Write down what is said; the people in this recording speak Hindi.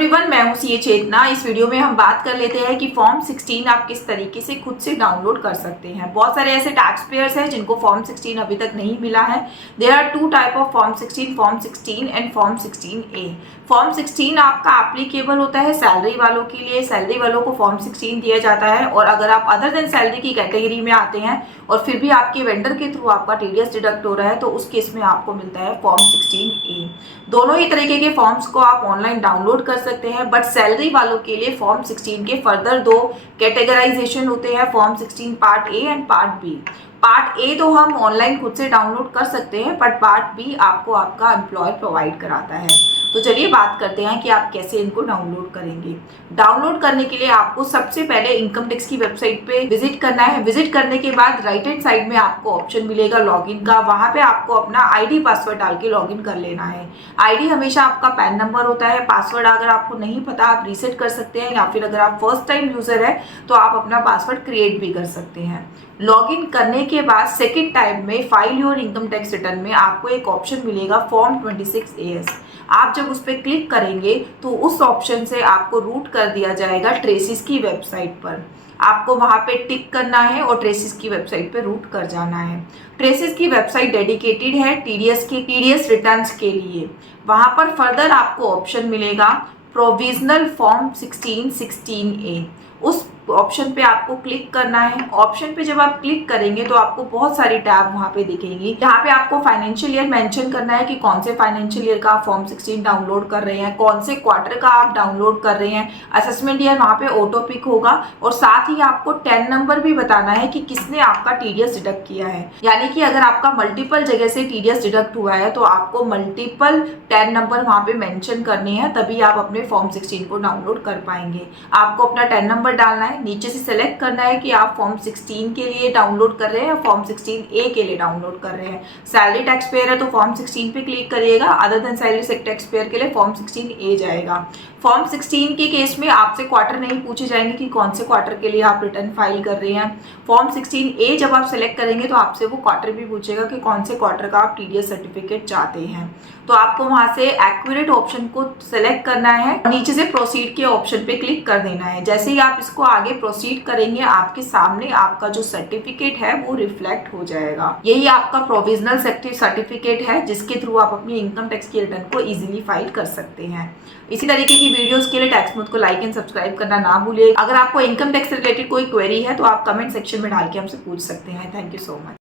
एवरीवन, मैं हूं सीए चेतना। इस वीडियो में हम बात कर लेते हैं कि फॉर्म 16 आप किस तरीके से खुद से डाउनलोड कर सकते हैं। बहुत सारे ऐसे टैक्स पेयर्स हैं जिनको फॉर्म 16 अभी तक नहीं मिला है। There are two type of form 16 and form 16A। Form 16 आपका एप्लीकेबल होता है सैलरी वालों के लिए। सैलरी वालों को फॉर्म 16 दिया जाता है, और अगर आप अदर देन सैलरी की कैटेगरी में आते हैं और फिर भी आपके वेंडर के थ्रू आपका टीडीएस डिडक्ट हो रहा है तो उस केस में आपको मिलता है फॉर्म 16A। दोनों ही तरीके के फॉर्म्स को आप ऑनलाइन डाउनलोड कर सकते हैं, बट सैलरी वालों के लिए फॉर्म 16 के फर्दर दो कैटेगराइजेशन होते हैं, form 16 part A and part B. Part A तो हम ऑनलाइन खुद से डाउनलोड कर सकते हैं, बट पार्ट बी आपको आपका एम्प्लॉयर प्रोवाइड कराता है। तो चलिए बात करते हैं कि आप कैसे इनको डाउनलोड करेंगे। डाउनलोड करने के लिए आपको सबसे पहले इनकम टैक्स की वेबसाइट पे विजिट करना है। विजिट करने के बाद राइट हैंड साइड में आपको ऑप्शन मिलेगा लॉगिन का। वहां पे आपको अपना आईडी पासवर्ड डाल के लॉगिन कर लेना है। आईडी हमेशा आपका पैन नंबर होता है। पासवर्ड अगर आपको नहीं पता आप रीसेट कर सकते हैं, या फिर अगर आप फर्स्ट टाइम यूजर है तो आप अपना पासवर्ड क्रिएट भी कर सकते हैं। लॉगिन करने के बाद सेकेंड टाइम में file your income tax return में आपको एक ऑप्शन मिलेगा फॉर्म 26AS। आप जब उस पर क्लिक करेंगे तो उस ऑप्शन से आपको रूट कर दिया जाएगा ट्रेसिस की वेबसाइट पर। आपको वहां पे टिक करना है और ट्रेसिस की वेबसाइट पे रूट कर जाना है। ट्रेसिस की वेबसाइट डेडिकेटेड है टीडीएस रिटर्न्स के लिए। वहां पर फर्दर आपको ऑप्शन मिलेगा प्रोविजनल फॉर्म 16A। उस ऑप्शन पे आपको क्लिक करना है। ऑप्शन पे जब आप क्लिक करेंगे तो आपको बहुत सारी टैब वहां पे दिखेंगी। यहाँ पे आपको फाइनेंशियल ईयर मेंशन करना है कि कौन से फाइनेंशियल ईयर का आप फॉर्म 16 डाउनलोड कर रहे हैं, कौन से क्वार्टर का आप डाउनलोड कर रहे हैं। असेसमेंट ईयर वहां पे ऑटो पिक होगा, और साथ ही आपको 10 नंबर भी बताना है कि किसने आपका टीडीएस डिडक्ट किया है। यानी कि अगर आपका मल्टीपल जगह से टीडीएस डिडक्ट हुआ है तो आपको मल्टीपल 10 नंबर वहां पे मेंशन करने हैं, तभी आप अपने फॉर्म 16 को डाउनलोड कर पाएंगे। आपको अपना 10 नंबर डालना है, नीचे से सेलेक्ट करना है कि आप फॉर्म 16 के लिए डाउनलोड कर रहे हैं या फॉर्म 16A के लिए डाउनलोड कर रहे हैं। सैलरी टैक्स पेयर है तो फॉर्म 16 पे क्लिक करिएगा, other than salary tax payer के लिए फॉर्म 16A जाएगा। फॉर्म 16 के केस में आपसे क्वार्टर नहीं पूछे जाएंगे कि कौन से क्वार्टर के लिए आप रिटर्न फाइल कर रहे हैं। फॉर्म 16A जब आप सेलेक्ट करेंगे तो आपसे वो क्वार्टर भी पूछेगा कि कौन से क्वार्टर का आप टीडीएस सर्टिफिकेट चाहते हैं। तो आपको वहां से एक्यूरेट ऑप्शन को सेलेक्ट करना है, नीचे से प्रोसीड के ऑप्शन पे क्लिक कर देना है। जैसे ही आप इसको आगे प्रोसीड करेंगे आपके सामने आपका जो सर्टिफिकेट है वो रिफ्लेक्ट हो जाएगा। यही आपका प्रोविजनल सर्टिफिकेट है जिसके थ्रू आप अपनी इनकम टैक्स की रिटर्न को इजीली फाइल कर सकते हैं। इसी तरीके की वीडियोस के लिए टैक्स स्मूथ को लाइक एंड सब्सक्राइब करना ना भूलिए। अगर आपको इनकम टैक्स से रिलेटेड कोई क्वेरी है तो आप कमेंट सेक्शन में डाल के हमसे पूछ सकते हैं। Thank you so much.